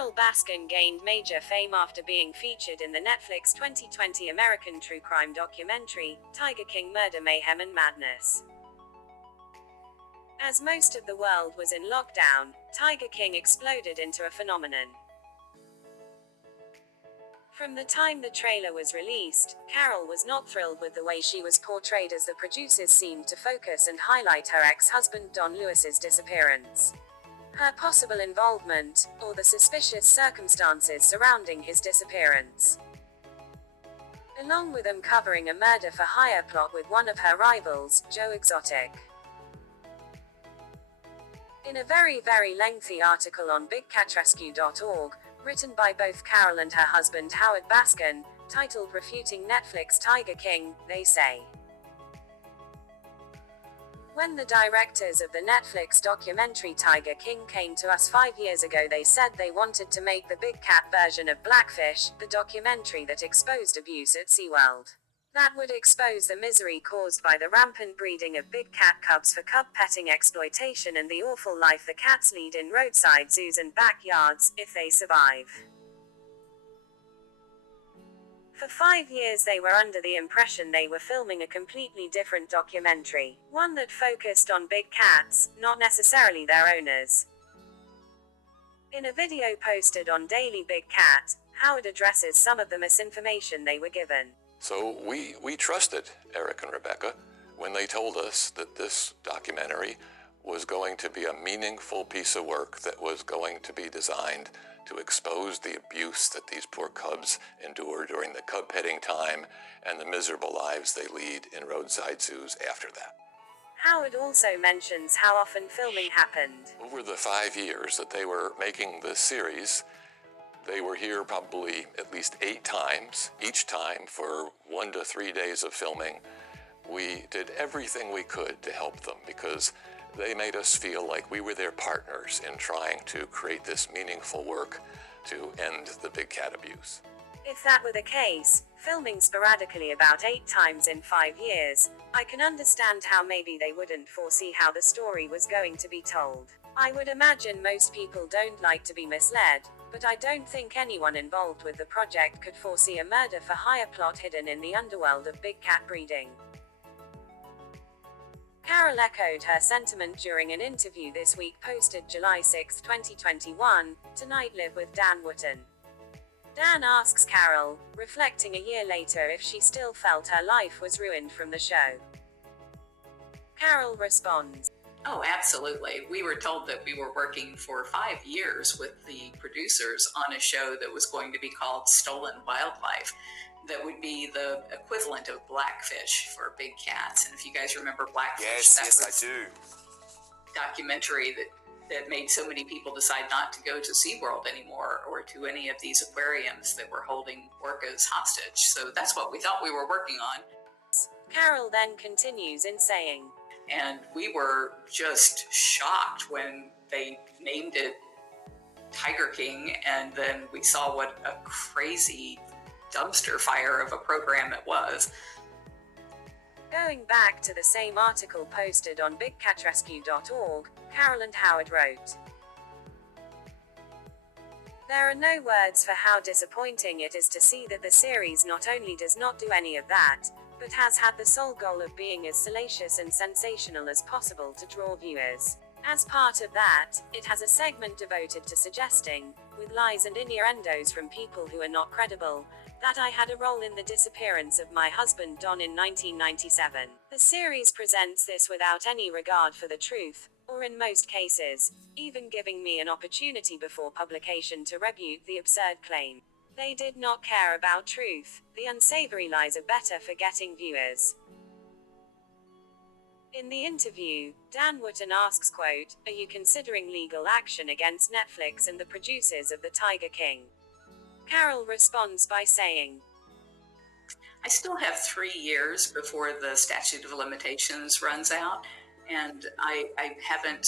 Carole Baskin gained major fame after being featured in the Netflix 2020 American true crime documentary, Tiger King: Murder, Mayhem and Madness. As most of the world was in lockdown, Tiger King exploded into a phenomenon. From the time the trailer was released, Carole was not thrilled with the way she was portrayed, as the producers seemed to focus and highlight her ex-husband Don Lewis's disappearance, her possible involvement, or the suspicious circumstances surrounding his disappearance, along with uncovering a murder-for-hire plot with one of her rivals, Joe Exotic. In a very lengthy article on bigcatrescue.org, written by both Carole and her husband Howard Baskin, titled Refuting Netflix Tiger King, they say, "When the directors of the Netflix documentary Tiger King came to us 5 years ago, they said they wanted to make the Big Cat version of Blackfish, the documentary that exposed abuse at SeaWorld. That would expose the misery caused by the rampant breeding of big cat cubs for cub petting exploitation and the awful life the cats lead in roadside zoos and backyards, if they survive." For 5 years they were under the impression they were filming a completely different documentary, one that focused on big cats, not necessarily their owners. In a video posted on Daily Big Cat, Howard addresses some of the misinformation they were given. So we trusted Eric and Rebecca when they told us that this documentary was going to be a meaningful piece of work that was going to be designed to expose the abuse that these poor cubs endure during the cub petting time and the miserable lives they lead in roadside zoos after that. Howard also mentions how often filming happened. Over the 5 years that they were making this series, they were here probably at least 8 times, each time for 1 to 3 days of filming. We did everything we could to help them because they made us feel like we were their partners in trying to create this meaningful work to end the big cat abuse. If that were the case, filming sporadically about 8 times in 5 years, I can understand how maybe they wouldn't foresee how the story was going to be told. I would imagine most people don't like to be misled, but I don't think anyone involved with the project could foresee a murder-for-hire plot hidden in the underworld of big cat breeding. Carole echoed her sentiment during an interview this week posted July 6, 2021, to Night Live with Dan Wootton. Dan asks Carole, reflecting a year later, if she still felt her life was ruined from the show. Carole responds, "Oh, absolutely. We were told that we were working for 5 years with the producers on a show that was going to be called Stolen Wildlife. That would be the equivalent of Blackfish for big cats." And if you guys remember Blackfish, yes, I do. Documentary that made so many people decide not to go to SeaWorld anymore or to any of these aquariums that were holding orcas hostage. So that's what we thought we were working on. Carole then continues in saying, "And we were just shocked when they named it Tiger King, and then we saw what a crazy dumpster fire of a program it was." Going back to the same article posted on bigcatrescue.org, Carole and Howard wrote, "There are no words for how disappointing it is to see that the series not only does not do any of that, but has had the sole goal of being as salacious and sensational as possible to draw viewers. As part of that, it has a segment devoted to suggesting, with lies and innuendos from people who are not credible, that I had a role in the disappearance of my husband Don in 1997. The series presents this without any regard for the truth, or in most cases, even giving me an opportunity before publication to rebut the absurd claim. They did not care about truth. The unsavory lies are better for getting viewers." In the interview, Dan Wootton asks, quote, "Are you considering legal action against Netflix and the producers of The Tiger King?" Carole responds by saying, "I still have 3 years before the statute of limitations runs out, and I haven't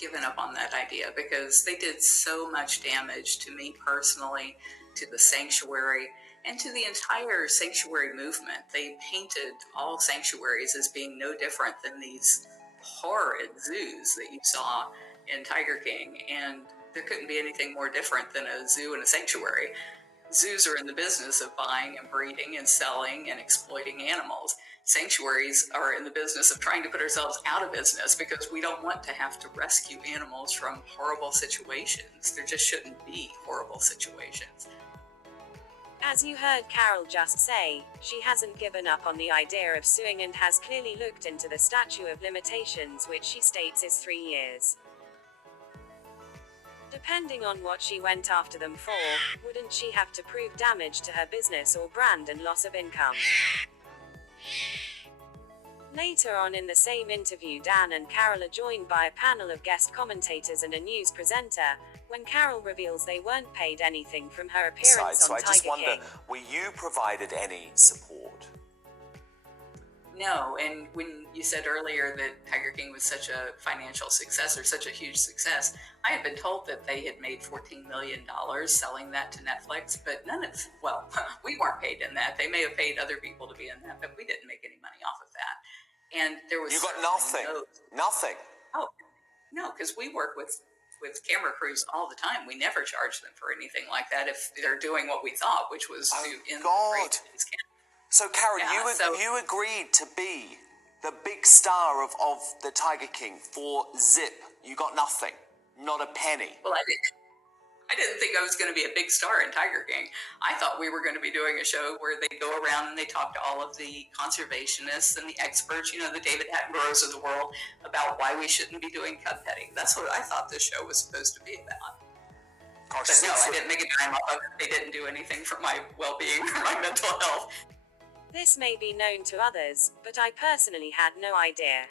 given up on that idea because they did so much damage to me personally, to the sanctuary, and to the entire sanctuary movement. They painted all sanctuaries as being no different than these horrid zoos that you saw in Tiger King, and there couldn't be anything more different than a zoo and a sanctuary. Zoos are in the business of buying and breeding and selling and exploiting animals. Sanctuaries are in the business of trying to put ourselves out of business because we don't want to have to rescue animals from horrible situations. There just shouldn't be horrible situations. As you heard Carole just say, she hasn't given up on the idea of suing and has clearly looked into the statute of limitations, which she states is 3 years. Depending on what she went after them for, wouldn't she have to prove damage to her business or brand and loss of income? Later on in the same interview, Dan and Carole are joined by a panel of guest commentators and a news presenter, when Carole reveals they weren't paid anything from her appearance So on I just Tiger wonder, King. were you provided any support? No, and when you said earlier that Tiger King was such a financial success or such a huge success, I had been told that they had made $14 million selling that to Netflix, but we weren't paid in that. They may have paid other people to be in that, but we didn't make any money off of that. And there was You got nothing. Nothing. Oh, no, because we work with camera crews all the time. We never charge them for anything like that if they're doing what we thought, which was to integrate these cameras. So, Carole, Yeah, you agreed to be the big star of the Tiger King for Zip. You got nothing, not a penny. Well, I didn't think I was going to be a big star in Tiger King. I thought we were going to be doing a show where they go around and they talk to all of the conservationists and the experts, the David Attenboroughs of the world, about why we shouldn't be doing cub petting. That's what I thought this show was supposed to be about. But no, I didn't make a dime off of it. They didn't do anything for my well-being or my mental health. This may be known to others, but I personally had no idea.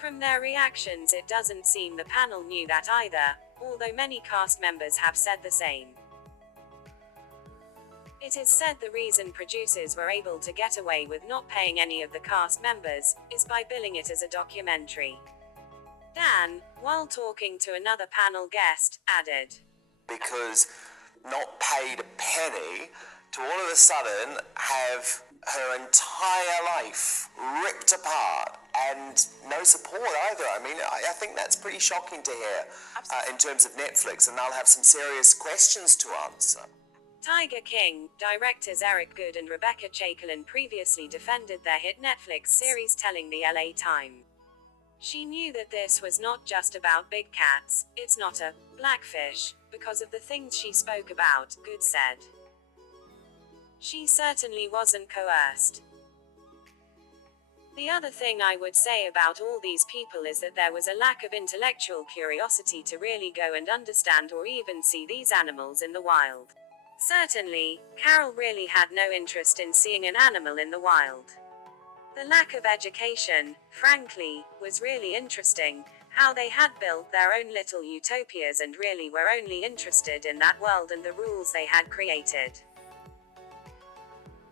From their reactions, it doesn't seem the panel knew that either, although many cast members have said the same. It is said the reason producers were able to get away with not paying any of the cast members is by billing it as a documentary. Dan, while talking to another panel guest, added, Because not paid a penny to all of a sudden have her entire life ripped apart and no support either. I mean, I think that's pretty shocking to hear in terms of Netflix, and they'll have some serious questions to answer. Tiger King, directors Eric Goode and Rebecca Chaikelin previously defended their hit Netflix series, telling the LA Times. She knew that this was not just about big cats, it's not a blackfish, because of the things she spoke about, Goode said. She certainly wasn't coerced. The other thing I would say about all these people is that there was a lack of intellectual curiosity to really go and understand or even see these animals in the wild. Certainly, Carole really had no interest in seeing an animal in the wild. The lack of education, frankly, was really interesting, how they had built their own little utopias and really were only interested in that world and the rules they had created.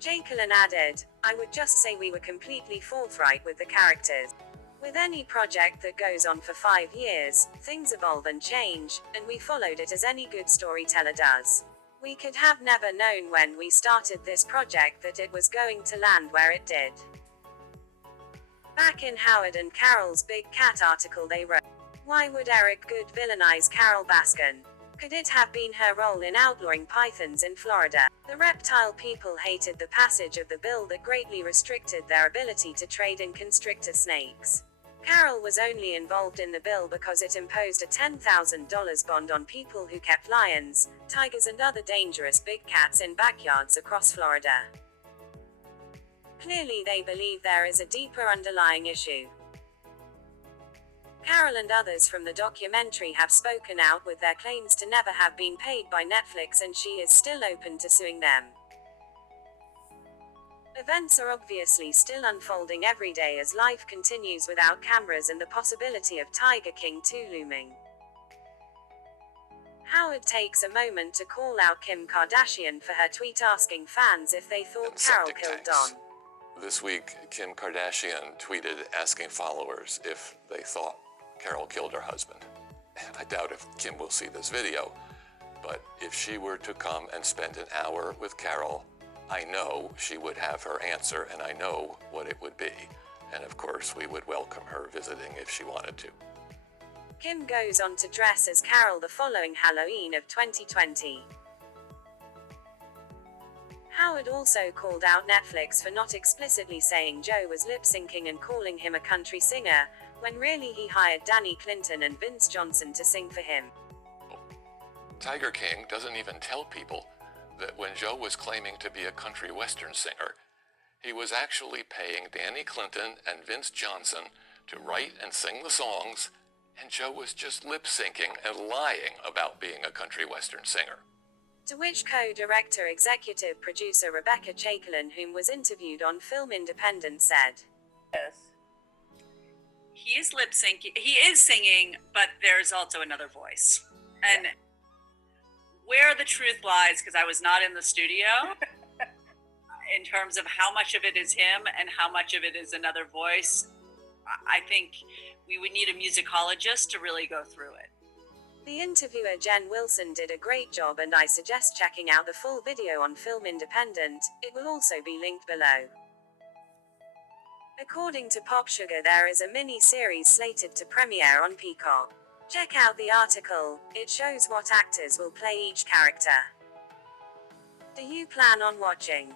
Chaikelin added, I would just say we were completely forthright with the characters. With any project that goes on for 5 years, things evolve and change, and we followed it as any good storyteller does. We could have never known when we started this project that it was going to land where it did. Back in Howard and Carole's Big Cat article they wrote, why would Eric Goode villainize Carole Baskin? Could it have been her role in outlawing pythons in Florida? The reptile people hated the passage of the bill that greatly restricted their ability to trade in constrictor snakes. Carole was only involved in the bill because it imposed a $10,000 bond on people who kept lions, tigers and other dangerous big cats in backyards across Florida. Clearly they believe there is a deeper underlying issue. Carole and others from the documentary have spoken out with their claims to never have been paid by Netflix, and she is still open to suing them. Events are obviously still unfolding every day as life continues without cameras and the possibility of Tiger King 2 looming. Howard takes a moment to call out Kim Kardashian for her tweet asking fans if they thought Carole killed Don. This week, Kim Kardashian tweeted asking followers if they thought Carole killed her husband. I doubt if Kim will see this video, but if she were to come and spend an hour with Carole, I know she would have her answer, and I know what it would be. And of course, we would welcome her visiting if she wanted to. Kim goes on to dress as Carole the following Halloween of 2020. Howard also called out Netflix for not explicitly saying Joe was lip-syncing and calling him a country singer, when really he hired Danny Clinton and Vince Johnson to sing for him. Tiger King doesn't even tell people that when Joe was claiming to be a country western singer, he was actually paying Danny Clinton and Vince Johnson to write and sing the songs, and Joe was just lip-syncing and lying about being a country western singer. To which co-director executive producer Rebecca Chakalin, whom was interviewed on Film Independent, said, Yes. He is lip syncing. He is singing, but there's also another voice. And where the truth lies, because I was not in the studio, in terms of how much of it is him and how much of it is another voice, I think we would need a musicologist to really go through it. The interviewer Jen Wilson did a great job, and I suggest checking out the full video on Film Independent. It will also be linked below. According to Pop Sugar, there is a mini-series slated to premiere on Peacock. Check out the article. It shows what actors will play each character. Do you plan on watching?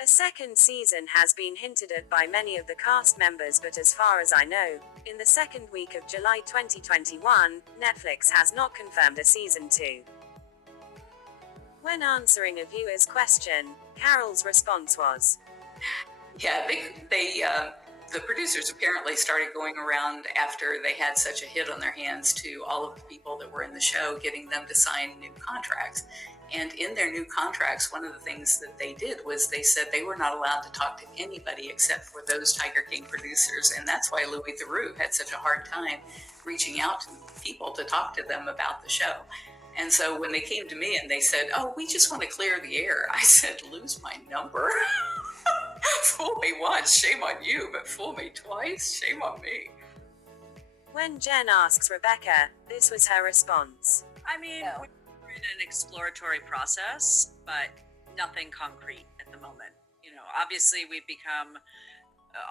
A second season has been hinted at by many of the cast members, but as far as I know, in the second week of July 2021, Netflix has not confirmed a season 2. When answering a viewer's question, Carole's response was, Yeah, the producers apparently started going around after they had such a hit on their hands to all of the people that were in the show, getting them to sign new contracts. And in their new contracts, one of the things that they did was they said they were not allowed to talk to anybody except for those Tiger King producers. And that's why Louis Theroux had such a hard time reaching out to people to talk to them about the show. And so when they came to me and they said, "Oh, we just want to clear the air," I said, "Lose my number." Fool me once, shame on you, but fool me twice, shame on me. When Jen asks Rebecca, this was her response. I mean, we're in an exploratory process, but nothing concrete at the moment. You know, obviously we've become,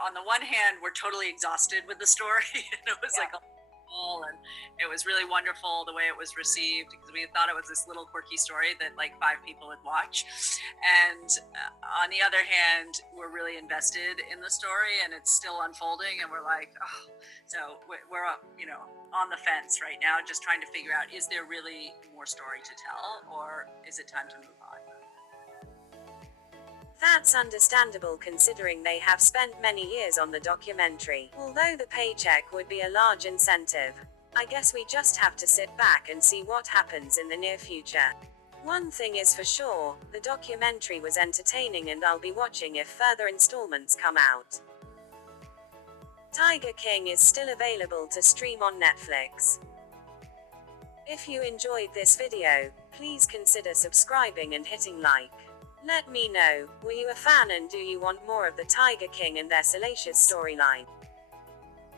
on the one hand, we're totally exhausted with the story. And it was like and it was really wonderful the way it was received, because we thought it was this little quirky story that like 5 people would watch. And on the other hand, we're really invested in the story and it's still unfolding, and we're like, oh, so we're on the fence right now, just trying to figure out, is there really more story to tell, or is it time to move on? That's understandable, considering they have spent many years on the documentary. Although the paycheck would be a large incentive, I guess we just have to sit back and see what happens in the near future. One thing is for sure, the documentary was entertaining, and I'll be watching if further installments come out. Tiger King is still available to stream on Netflix. If you enjoyed this video, please consider subscribing and hitting like. Let me know, were you a fan, and do you want more of the Tiger King and their salacious storyline?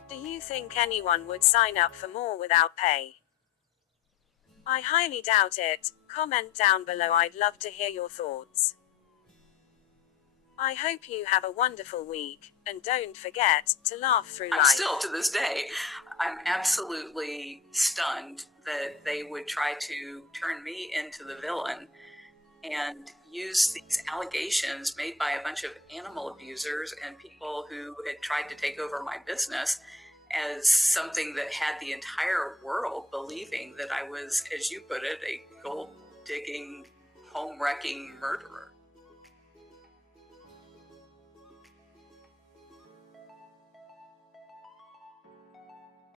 Do you think anyone would sign up for more without pay? I highly doubt it. Comment down below, I'd love to hear your thoughts. I hope you have a wonderful week, and don't forget to laugh through life. I'm still, to this day, I'm absolutely stunned that they would try to turn me into the villain and use these allegations made by a bunch of animal abusers and people who had tried to take over my business as something that had the entire world believing that I was, as you put it, a gold-digging, home-wrecking murderer.